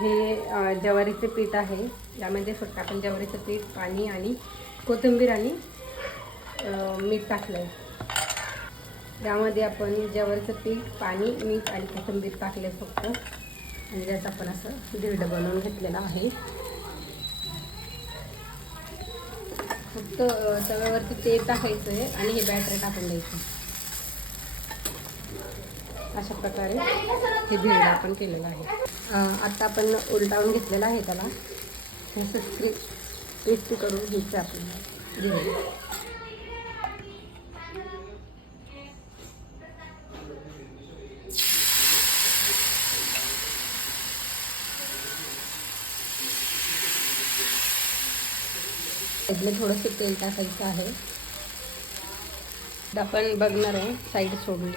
हे ज्वारीचे पीठ आहे. यामध्ये फक्त आपण ज्वारीचं पीठ, पाणी आणि कोथिंबीर आणि मीठ टाकलं आहे. यामध्ये आपण ज्वारीचं पीठ, पाणी, मीठ आणि कोथिंबीर टाकले फक्त, आणि त्याचं आपण असं धिरडं बनवून घेतलेलं आहे. फक्त तव्यावरती तेल टाकायचं आहे आणि हे बॅटर टाकून द्यायचं. अशा प्रकारे हे धिरडं आपण केलेलं आहे. आता आपण उलटावून घेतलेलं आहे त्याला. असं क्रिस्पी करून घ्यायचं आपण धिरडं. त्यातलं थोडंसं तेल टाकायचं आहे. आपण बघणार आहे साईड सोडून.